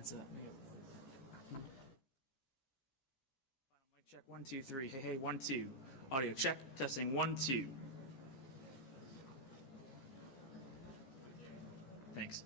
That's it. Mic check 1 2 3. Hey hey 1 2. Audio check. Testing 1 2. Thanks.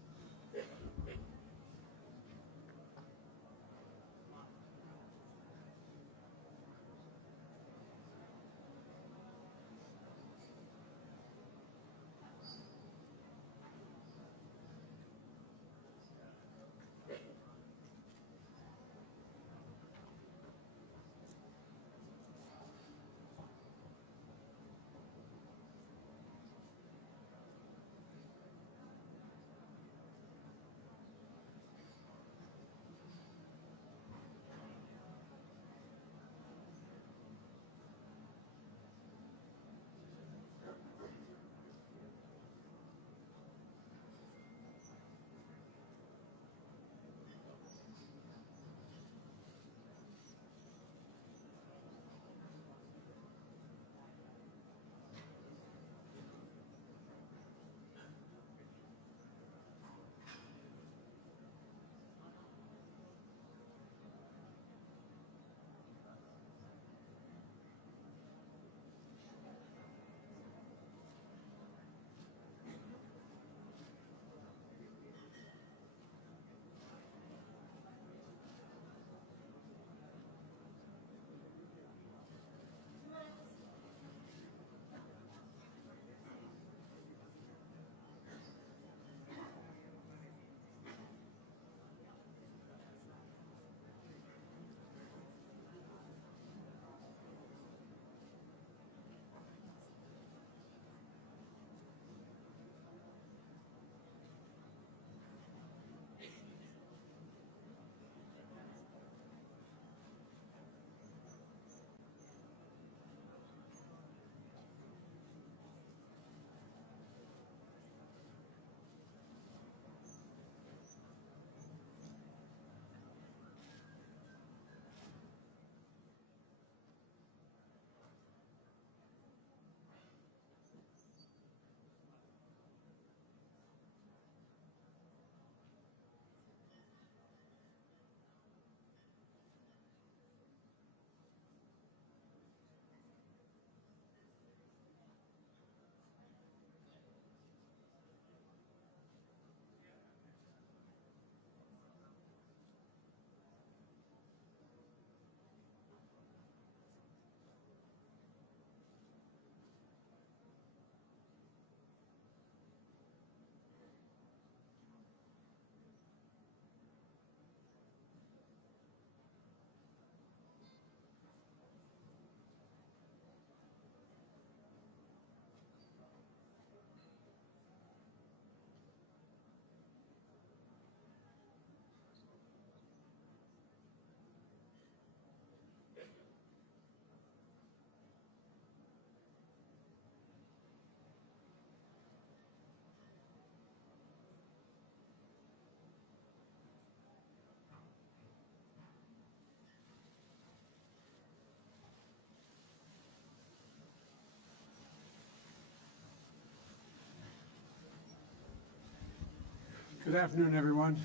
Good afternoon, everyone.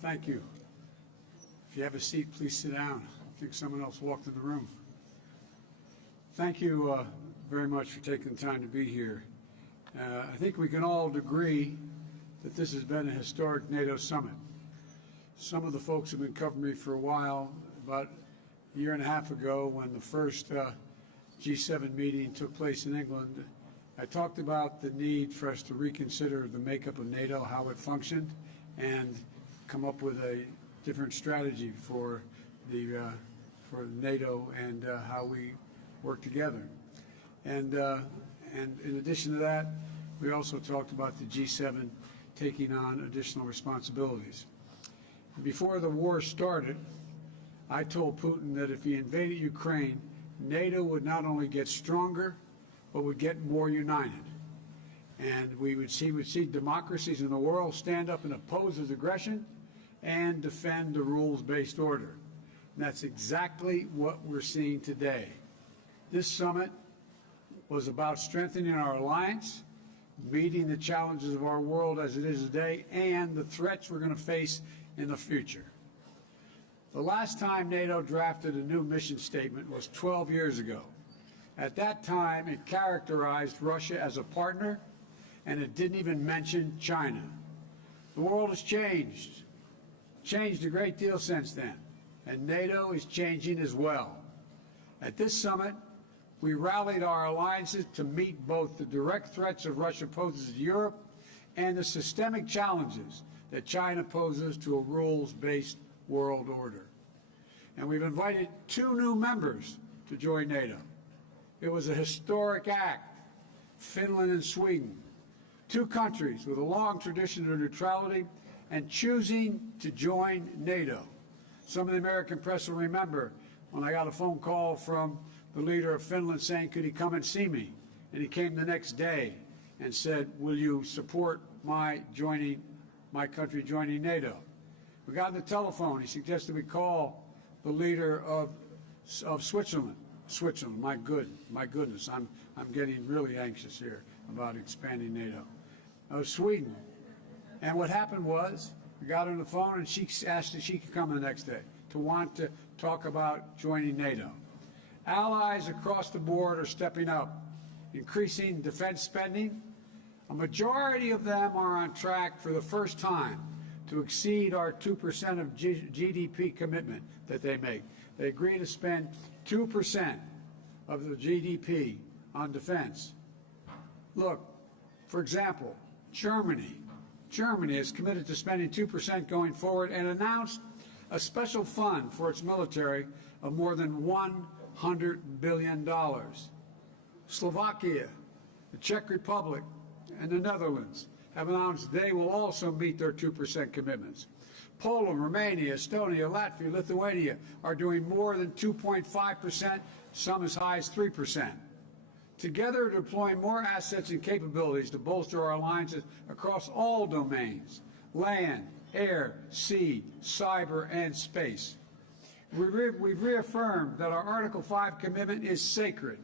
Thank you. If you have a seat, please sit down. I think someone else walked in the room. Thank you very much for taking the time to be here. I think we can all agree that this has been a historic NATO summit. Some of the folks have been covering me for a while. About a year and a half ago, when the first G7 meeting took place in England, I talked about the need for us to reconsider the makeup of NATO, how it functioned, and come up with a different strategy for NATO and how we work together. And in addition to that, we also talked about the G7 taking on additional responsibilities. Before the war started, I told Putin that if he invaded Ukraine, NATO would not only get stronger, but would get more united. And we would see democracies in the world stand up and oppose his aggression and defend the rules-based order. And that's exactly what we're seeing today. This summit was about strengthening our alliance, meeting the challenges of our world as it is today, and the threats we're going to face in the future. The last time NATO drafted a new mission statement was 12 years ago. At that time, it characterized Russia as a partner, and it didn't even mention China. The world has changed a great deal since then, and NATO is changing as well. At this summit, we rallied our alliances to meet both the direct threats of Russia poses to Europe and the systemic challenges that China poses to a rules-based world order. And we've invited 2 new members to join NATO. It was a historic act, Finland and Sweden, 2 countries with a long tradition of neutrality and choosing to join NATO. Some of the American press will remember when I got a phone call from the leader of Finland saying, could he come and see me? And he came the next day and said, will you support my country joining NATO? We got on the telephone. He suggested we call the leader of Switzerland. Switzerland, my goodness, I'm getting really anxious here about expanding NATO. Sweden. And what happened was, we got on the phone and she asked if she could come the next day to want to talk about joining NATO. Allies across the board are stepping up, increasing defense spending. A majority of them are on track for the first time to exceed our 2% of GDP commitment that they make. They agree to spend 2% of the GDP on defense. Look, for example, Germany is committed to spending 2% going forward and announced a special fund for its military of more than $100 billion. Slovakia, the Czech Republic, and the Netherlands have announced they will also meet their 2% commitments. Poland, Romania, Estonia, Latvia, Lithuania are doing more than 2.5%, some as high as 3%. Together, deploying more assets and capabilities to bolster our alliances across all domains: land, air, sea, cyber, and space. We've reaffirmed that our Article 5 commitment is sacred,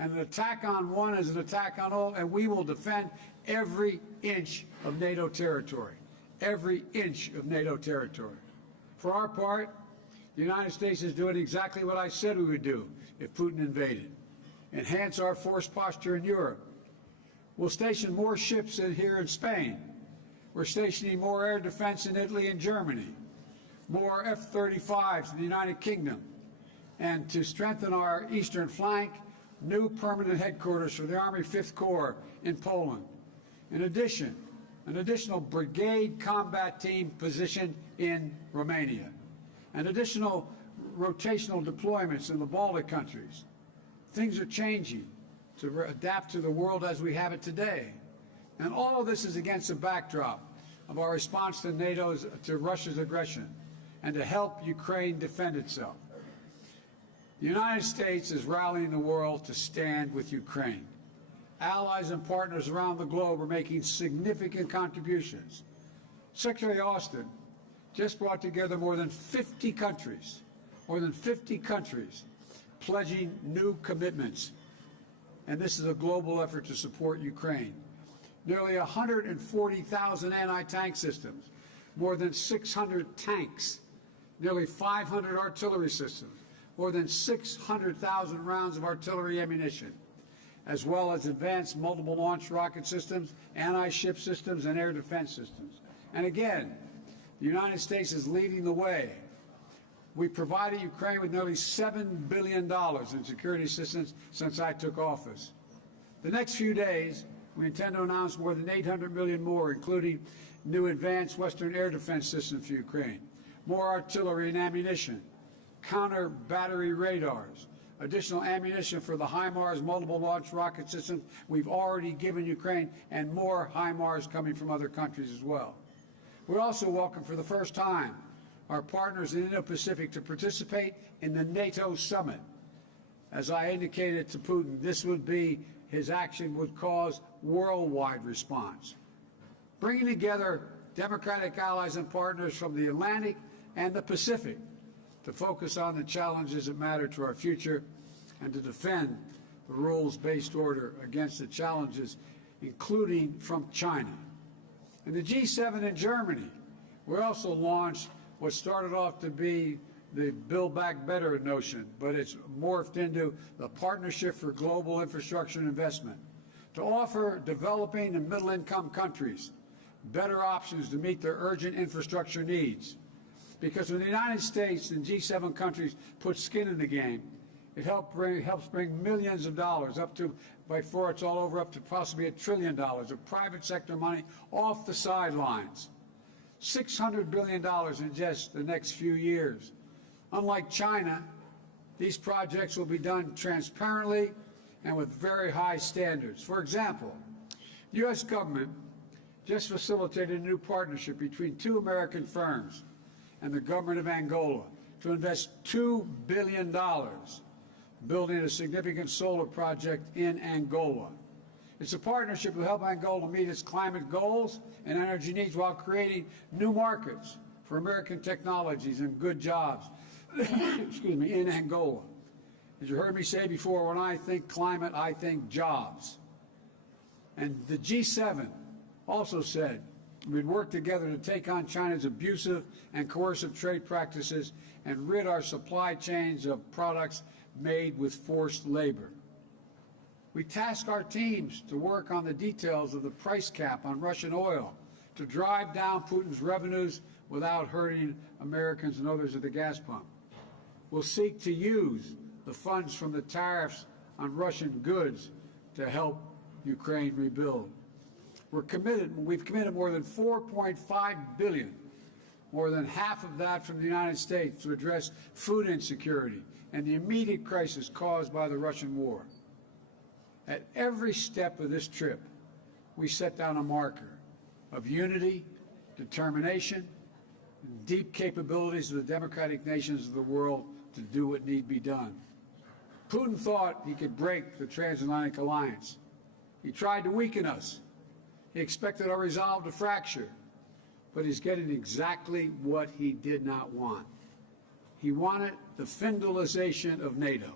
and an attack on one is an attack on all, and we will defend every inch of NATO territory. Every inch of NATO territory. For our part, the United States is doing exactly what I said we would do if Putin invaded. Enhance our force posture in Europe. We'll station more ships here in Spain. We're stationing more air defense in Italy and Germany, more F-35s in the United Kingdom, and to strengthen our eastern flank, new permanent headquarters for the Army 5th Corps in Poland. In addition, an additional brigade combat team positioned in Romania, and additional rotational deployments in the Baltic countries. Things are changing to adapt to the world as we have it today. And all of this is against the backdrop of our response to Russia's aggression and to help Ukraine defend itself. The United States is rallying the world to stand with Ukraine. Allies and partners around the globe are making significant contributions. Secretary Austin just brought together more than 50 countries, pledging new commitments. And this is a global effort to support Ukraine. Nearly 140,000 anti-tank systems, more than 600 tanks, nearly 500 artillery systems, more than 600,000 rounds of artillery ammunition, as well as advanced multiple launch rocket systems, anti-ship systems, and air defense systems. And again, the United States is leading the way. We provided Ukraine with nearly $7 billion in security assistance since I took office. The next few days, we intend to announce more than $800 million more, including new advanced Western air defense systems for Ukraine, more artillery and ammunition, counter battery radars, additional ammunition for the HIMARS multiple launch rocket systems we've already given Ukraine, and more HIMARS coming from other countries as well. We also welcome for the first time our partners in the Indo-Pacific to participate in the NATO summit. As I indicated to Putin, his action would cause worldwide response. Bringing together democratic allies and partners from the Atlantic and the Pacific to focus on the challenges that matter to our future and to defend the rules-based order against the challenges, including from China. In the G7 in Germany, we also launched what started off to be the Build Back Better notion, but it's morphed into the Partnership for Global Infrastructure and Investment to offer developing and middle-income countries better options to meet their urgent infrastructure needs. Because when the United States and G7 countries put skin in the game, it helps bring millions of dollars up to, before it's all over, up to possibly $1 trillion of private sector money off the sidelines. $600 billion in just the next few years. Unlike China, these projects will be done transparently and with very high standards. For example, the U.S. government just facilitated a new partnership between two American firms and the government of Angola to invest $2 billion building a significant solar project in Angola. It's a partnership that will help Angola meet its climate goals and energy needs while creating new markets for American technologies and good jobs excuse me, in Angola. As you heard me say before, when I think climate, I think jobs. And the G7 also said we'd work together to take on China's abusive and coercive trade practices and rid our supply chains of products made with forced labor. We task our teams to work on the details of the price cap on Russian oil to drive down Putin's revenues without hurting Americans and others at the gas pump. We'll seek to use the funds from the tariffs on Russian goods to help Ukraine rebuild. We've committed more than $4.5 billion, more than half of that from the United States, to address food insecurity and the immediate crisis caused by the Russian war. At every step of this trip, we set down a marker of unity, determination, and deep capabilities of the democratic nations of the world to do what need be done. Putin thought he could break the transatlantic alliance. He tried to weaken us. He expected our resolve to fracture, but he's getting exactly what he did not want. He wanted the Finlandization of NATO.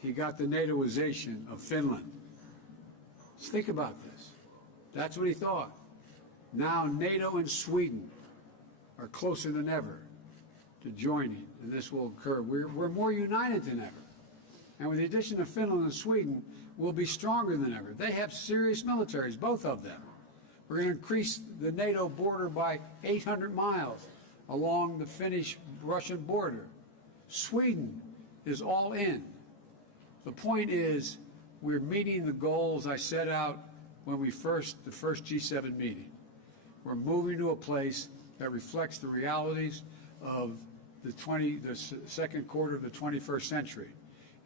He got the NATOization of Finland. Let's think about this. That's what he thought. Now NATO and Sweden are closer than ever to joining, and this will occur. We're more united than ever. And with the addition of Finland and Sweden, we'll be stronger than ever. They have serious militaries, both of them. We're going to increase the NATO border by 800 miles along the Finnish-Russian border. Sweden is all in. The point is, we're meeting the goals I set out when the first G7 meeting. We're moving to a place that reflects the realities of the second quarter of the 21st century.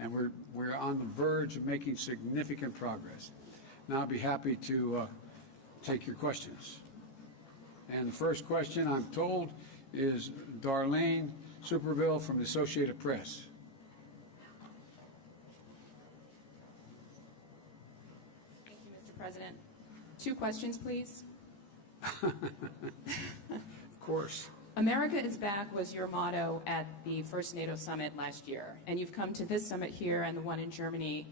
And we're on the verge of making significant progress. Now I'll be happy to take your questions. And the first question, I'm told, is Darlene Superville from the Associated Press. Thank you, Mr. President. 2 questions, please. Of course. America is back was your motto at the first NATO summit last year, and you've come to this summit here and the one in Germany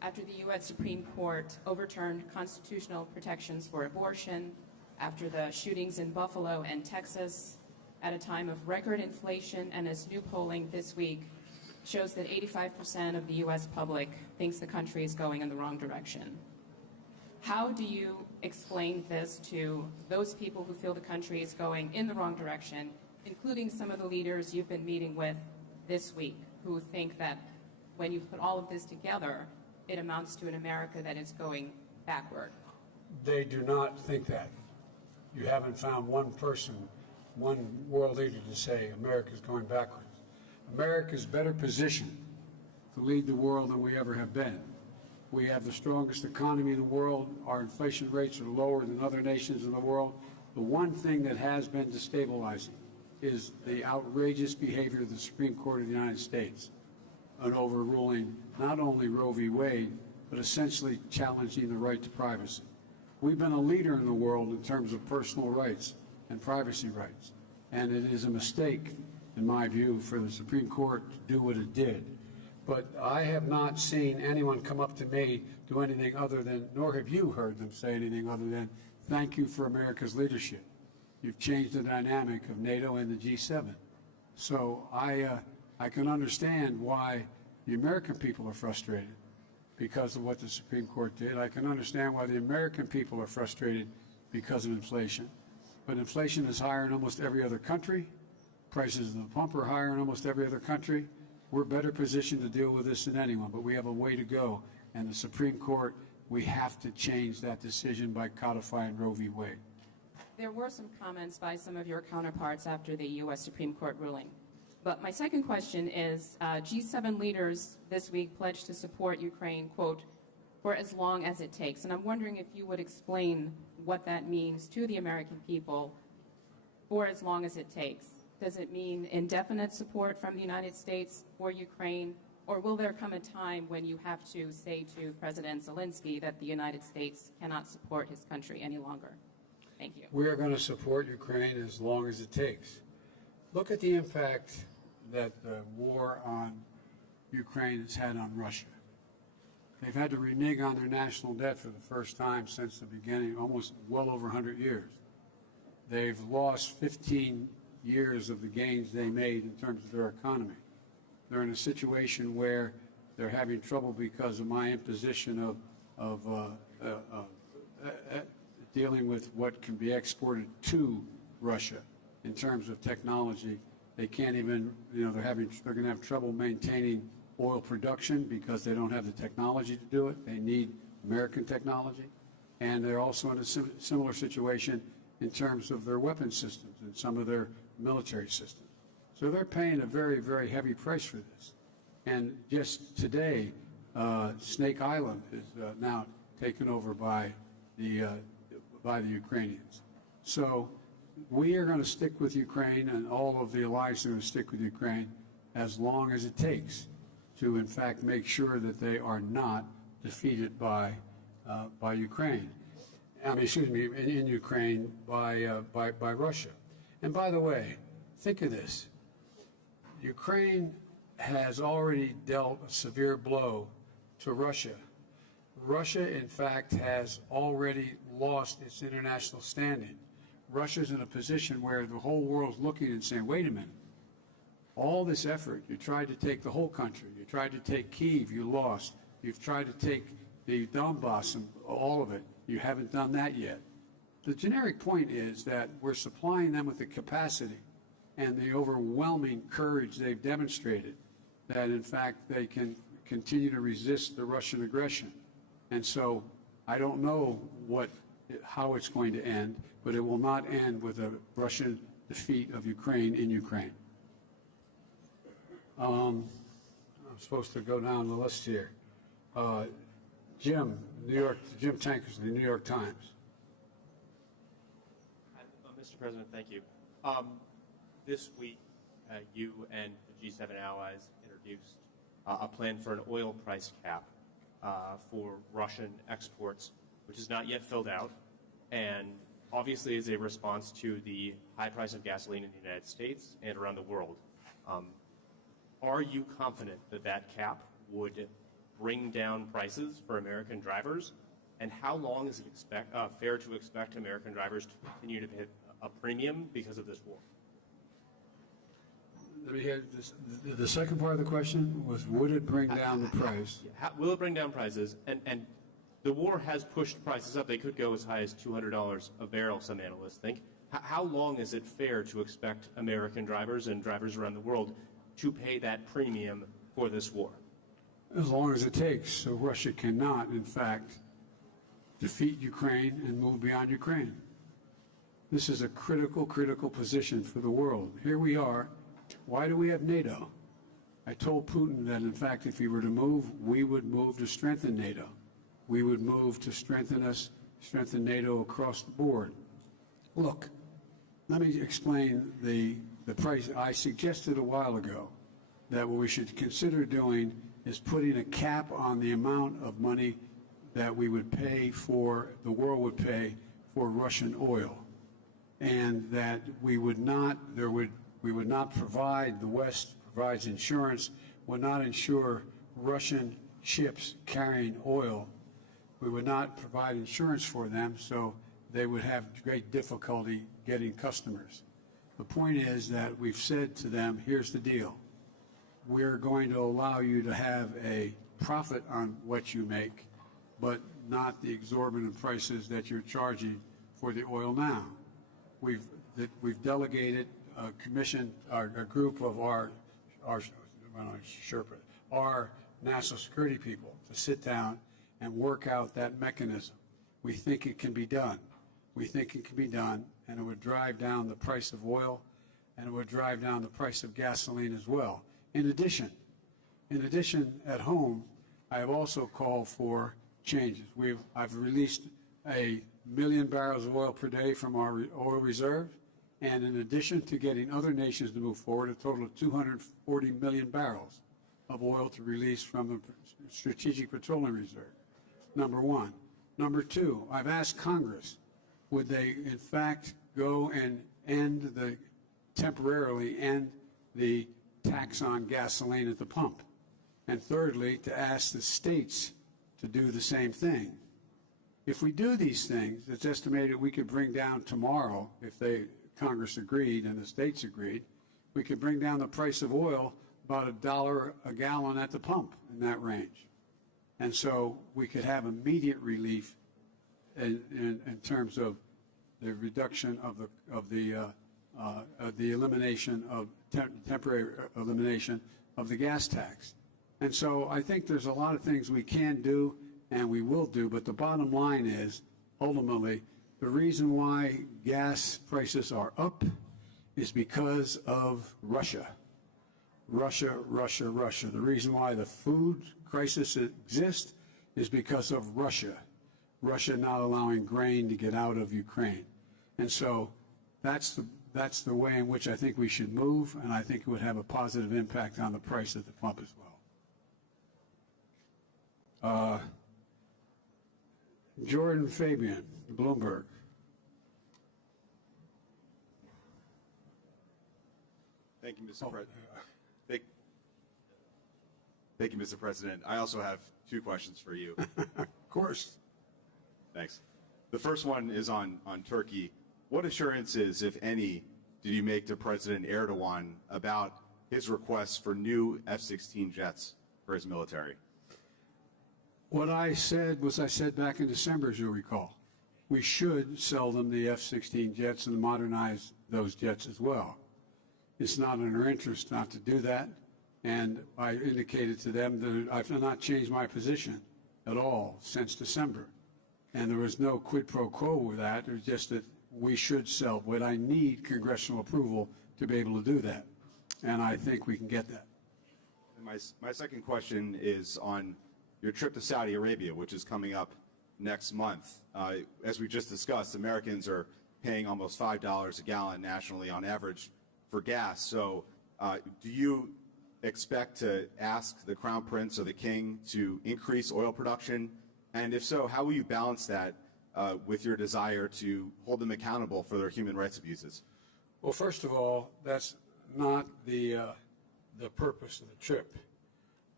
after the U.S. Supreme Court overturned constitutional protections for abortion, after the shootings in Buffalo and Texas, at a time of record inflation, and as new polling this week shows that 85% of the U.S. public thinks the country is going in the wrong direction. How do you explain this to those people who feel the country is going in the wrong direction, including some of the leaders you've been meeting with this week, who think that when you put all of this together, it amounts to an America that is going backward? They do not think that. You haven't found one person, one world leader to say America's going backwards. America's better positioned to lead the world than we ever have been. We have the strongest economy in the world. Our inflation rates are lower than other nations in the world. The one thing that has been destabilizing is the outrageous behavior of the Supreme Court of the United States on overruling not only Roe v. Wade, but essentially challenging the right to privacy. We've been a leader in the world in terms of personal rights and privacy rights, and it is a mistake, in my view, for the Supreme Court to do what it did. But I have not seen anyone come up to me do anything other than, nor have you heard them say anything other than, thank you for America's leadership. You've changed the dynamic of NATO and the G7. So I can understand why the American people are frustrated because of what the Supreme Court did. I can understand why the American people are frustrated because of inflation. But inflation is higher in almost every other country. Prices at the pump are higher in almost every other country. We're better positioned to deal with this than anyone, but we have a way to go. And the Supreme Court, we have to change that decision by codifying Roe v. Wade. There were some comments by some of your counterparts after the U.S. Supreme Court ruling. But my second question is, G7 leaders this week pledged to support Ukraine, quote, for as long as it takes. And I'm wondering if you would explain what that means to the American people, for as long as it takes. Does it mean indefinite support from the United States for Ukraine, or will there come a time when you have to say to President Zelensky that the United States cannot support his country any longer? Thank you. We are going to support Ukraine as long as it takes. Look at the impact that the war on Ukraine has had on Russia. They've had to renege on their national debt for the first time since the beginning, almost well over 100 years. They've lost 15 years of the gains they made in terms of their economy. They're in a situation where they're having trouble because of my imposition of dealing with what can be exported to Russia in terms of technology. They can't even, they're going to have trouble maintaining oil production because they don't have the technology to do it. They need American technology. And they're also in a similar situation in terms of their weapon systems and some of their military systems. So they're paying a very, very heavy price for this. And just today, Snake Island is now taken over by the Ukrainians. So we are going to stick with Ukraine, and all of the allies are going to stick with Ukraine as long as it takes to, in fact, make sure that they are not defeated by Ukraine. In Ukraine by Russia. And by the way, think of this. Ukraine has already dealt a severe blow to Russia. Russia, in fact, has already lost its international standing. Russia's in a position where the whole world's looking and saying, wait a minute, all this effort, you tried to take the whole country, you tried to take Kyiv, you lost, you've tried to take the Donbass and all of it, you haven't done that yet. The generic point is that we're supplying them with the capacity and the overwhelming courage they've demonstrated that, in fact, they can continue to resist the Russian aggression. And so I don't know how it's going to end, but it will not end with a Russian defeat of Ukraine in Ukraine. I'm supposed to go down the list here. Jim Tankersley, New York Times. Mr. President, thank you. This week, you and the G7 allies introduced a plan for an oil price cap for Russian exports, which is not yet filled out, and obviously is a response to the high price of gasoline in the United States and around the world. Are you confident that that cap would bring down prices for American drivers? And how long is it fair to expect American drivers to continue to pay a premium because of this war? Let me hear this. The second part of the question was, would it bring down the price? Will it bring down prices? And the war has pushed prices up. They could go as high as $200 a barrel, some analysts think. How long is it fair to expect American drivers and drivers around the world to pay that premium for this war? As long as it takes, so Russia cannot, in fact, defeat Ukraine and move beyond Ukraine. This is a critical position for the world. Here we are. Why do we have NATO? I told Putin that, in fact, if he were to move, we would move to strengthen NATO. We would move to strengthen NATO across the board. Look, let me explain the price. I suggested a while ago that what we should consider doing is putting a cap on the amount of money that we would pay for, the world would pay for Russian oil, and that we would not provide, the West provides insurance, would not insure Russian ships carrying oil. We would not provide insurance for them, so they would have great difficulty getting customers. The point is that we've said to them, here's the deal. We're going to allow you to have a profit on what you make, but not the exorbitant prices that you're charging for the oil now. We've delegated a commission, a group of our national security people to sit down and work out that mechanism. We think it can be done. We think it can be done, and it would drive down the price of oil, and it would drive down the price of gasoline as well. In addition, at home, I have also called for changes. I've released 1 million barrels of oil per day from our oil reserve, and in addition to getting other nations to move forward, a total of 240 million barrels of oil to release from the Strategic Petroleum Reserve, number one. Number two, I've asked Congress, would they in fact go and temporarily end the tax on gasoline at the pump? And thirdly, to ask the states to do the same thing. If we do these things, it's estimated we could bring down tomorrow, if Congress agreed and the states agreed, we could bring down the price of oil about $1 a gallon at the pump, in that range. And so we could have immediate relief in terms of the reduction of the elimination of temporary elimination of the gas tax. And so I think there's a lot of things we can do and we will do, but the bottom line is, ultimately, the reason why gas prices are up is because of Russia. Russia. The reason why the food crisis exists is because of Russia. Russia not allowing grain to get out of Ukraine. And so that's the way in which I think we should move, and I think it would have a positive impact on the price at the pump as well. Jordan Fabian, Bloomberg. Thank you, Mr. President. Thank you, Mr. President. I also have two questions for you. Of course. Thanks. The first one is on Turkey. What assurances, if any, did you make to President Erdogan about his requests for new F-16 jets for his military? What I said was I said back in December, as you'll recall, we should sell them the F-16 jets and modernize those jets as well. It's not in our interest not to do that, and I indicated to them that I've not changed my position at all since December. And there was no quid pro quo with that. It was just that we should sell, but I need congressional approval to be able to do that, and I think we can get that. And my second question is on your trip to Saudi Arabia, which is coming up next month. As we just discussed, Americans are paying almost $5 a gallon nationally on average for gas. So do you expect to ask the Crown Prince or the King to increase oil production? And if so, how will you balance that with your desire to hold them accountable for their human rights abuses? Well, first of all, that's not the purpose of the trip.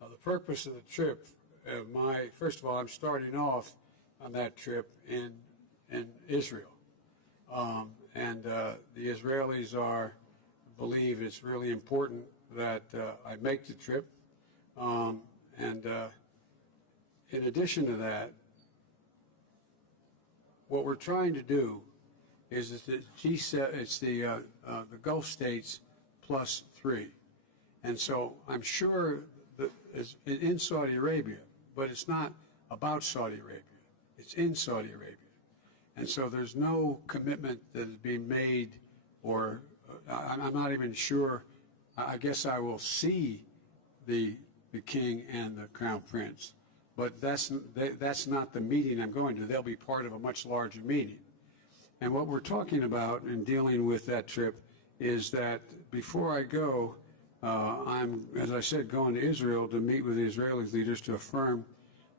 The purpose of the trip, first of all, I'm starting off on that trip in Israel. And the Israelis believe it's really important that I make the trip. In addition to that, what we're trying to do is the G7, it's the Gulf states plus 3. And so I'm sure that it's in Saudi Arabia, but it's not about Saudi Arabia. It's in Saudi Arabia. And so there's no commitment that is being made, or I'm not even sure. I guess I will see the King and the Crown Prince, but that's not the meeting I'm going to. They'll be part of a much larger meeting. And what we're talking about in dealing with that trip is that before I go, I'm, as I said, going to Israel to meet with the Israeli leaders to affirm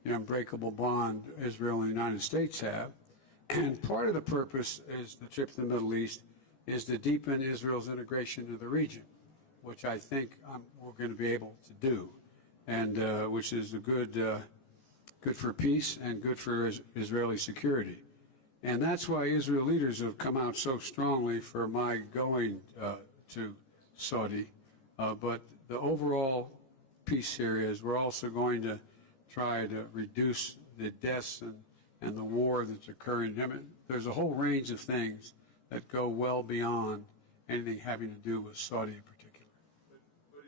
the unbreakable bond Israel and the United States have. And part of the purpose is the trip to the Middle East is to deepen Israel's integration into the region, which I think we're going to be able to do, and which is good for peace and good for Israeli security. And that's why Israel leaders have come out so strongly for my going to Saudi. But the overall piece here is we're also going to try to reduce the deaths and the war that's occurring. I mean, there's a whole range of things that go well beyond anything having to do with Saudi in particular. But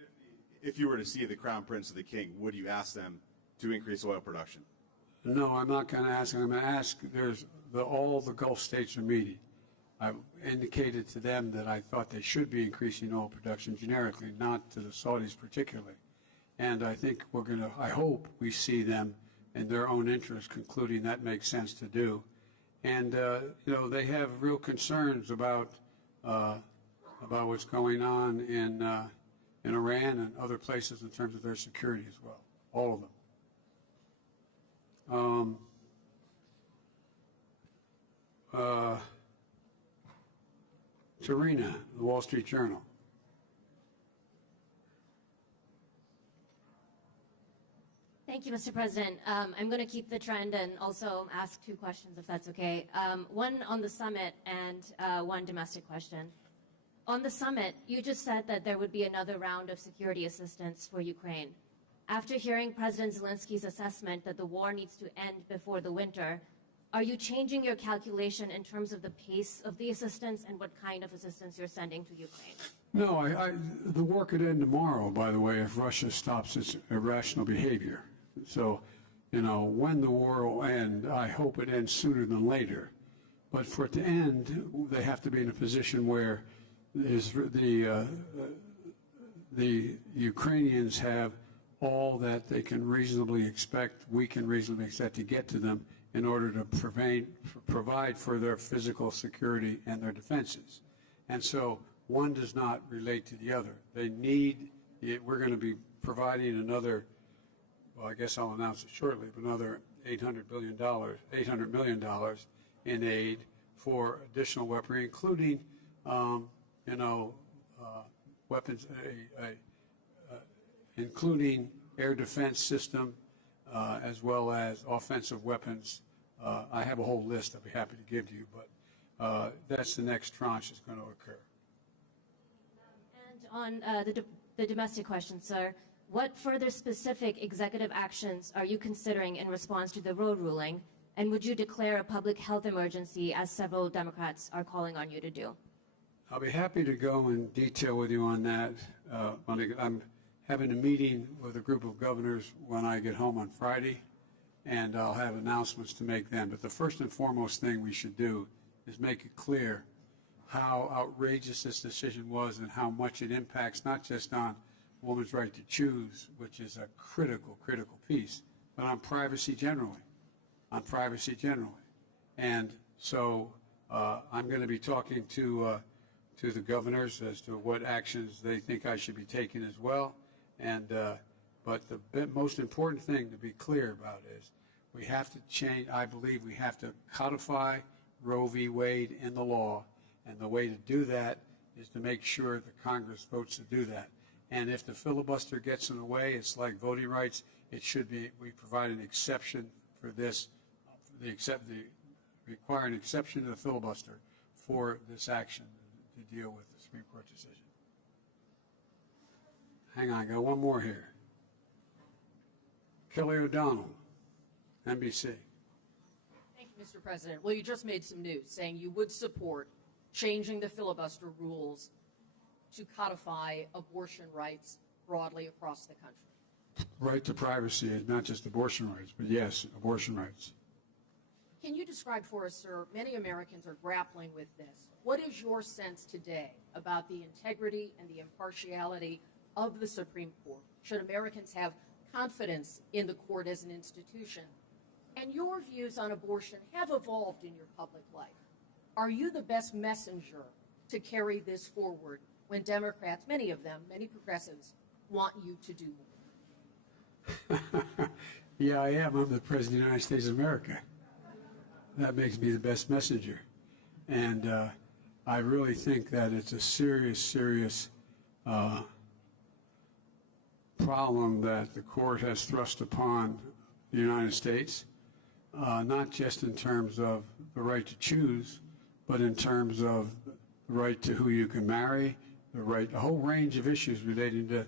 if you were to see the Crown Prince or the King, would you ask them to increase oil production? No, I'm not going to ask. I'm going to ask. All the Gulf states are meeting. I've indicated to them that I thought they should be increasing oil production generically, not to the Saudis particularly. And I think I hope we see them in their own interest concluding that makes sense to do. And, they have real concerns about what's going on in Iran and other places in terms of their security as well, all of them. Tarina, the Wall Street Journal. Thank you, Mr. President. I'm going to keep the trend and also ask two questions, if that's okay. One on the summit and one domestic question. On the summit, you just said that there would be another round of security assistance for Ukraine. After hearing President Zelensky's assessment that the war needs to end before the winter, are you changing your calculation in terms of the pace of the assistance and what kind of assistance you're sending to Ukraine? No, the war could end tomorrow, by the way, if Russia stops its irrational behavior. So, when the war will end, I hope it ends sooner than later. But for it to end, they have to be in a position where the Ukrainians have all that they can reasonably expect, we can reasonably expect to get to them in order to provide for their physical security and their defenses. And so one does not relate to the other. We're going to be providing another, well, I guess I'll announce it shortly, but another $800 million in aid for additional weaponry, including, weapons, including air defense system, as well as offensive weapons. I have a whole list I'd be happy to give to you, but that's the next tranche that's going to occur. And on the domestic question, sir, what further specific executive actions are you considering in response to the Roe ruling, and would you declare a public health emergency, as several Democrats are calling on you to do? I'll be happy to go in detail with you on that. I'm having a meeting with a group of governors when I get home on Friday, and I'll have announcements to make then. But the first and foremost thing we should do is make it clear how outrageous this decision was and how much it impacts not just on a woman's right to choose, which is a critical piece, but on privacy generally. And so I'm going to be talking to the governors as to what actions they think I should be taking as well. And but the most important thing to be clear about is we have to change. I believe we have to codify Roe v. Wade in the law, and the way to do that is to make sure the Congress votes to do that. And if the filibuster gets in the way, it's like voting rights. It should be we provide an exception for this, require an exception to the filibuster for this action to deal with the Supreme Court decision. Hang on, I got one more here. Kelly O'Donnell, NBC. Thank you, Mr. President. Well, you just made some news saying you would support changing the filibuster rules to codify abortion rights broadly across the country. Right to privacy, not just abortion rights, but yes, abortion rights. Can you describe for us, sir, many Americans are grappling with this. What is your sense today about the integrity and the impartiality of the Supreme Court? Should Americans have confidence in the court as an institution? And your views on abortion have evolved in your public life. Are you the best messenger to carry this forward when Democrats, many of them, many progressives, want you to do more? Yeah, I am. I'm the President of the United States of America. That makes me the best messenger. And I really think that it's a serious problem that the court has thrust upon the United States. not just in terms of the right to choose, but in terms of the right to who you can marry, a whole range of issues relating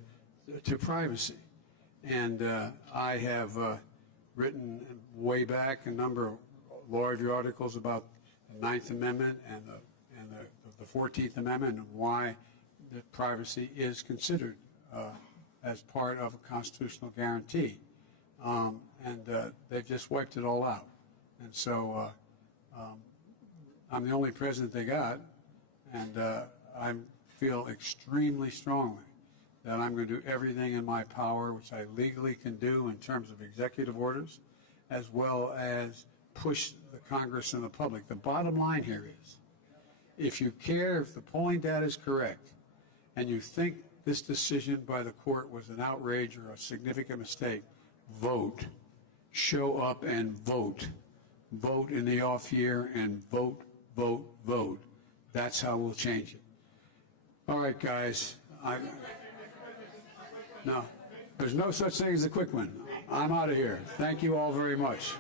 to privacy. And I have written way back a number of larger articles about the Ninth Amendment and the 14th Amendment and why the privacy is considered as part of a constitutional guarantee. They've just wiped it all out. And so I'm the only president they got, and I feel extremely strongly that I'm going to do everything in my power, which I legally can do in terms of executive orders, as well as push the Congress and the public. The bottom line here is, if you care, if the polling data is correct, and you think this decision by the court was an outrage or a significant mistake, vote. Show up and vote. Vote in the off year and vote, vote, vote. That's how we'll change it. All right, guys. No, there's no such thing as a quick one. I'm out of here. Thank you all very much.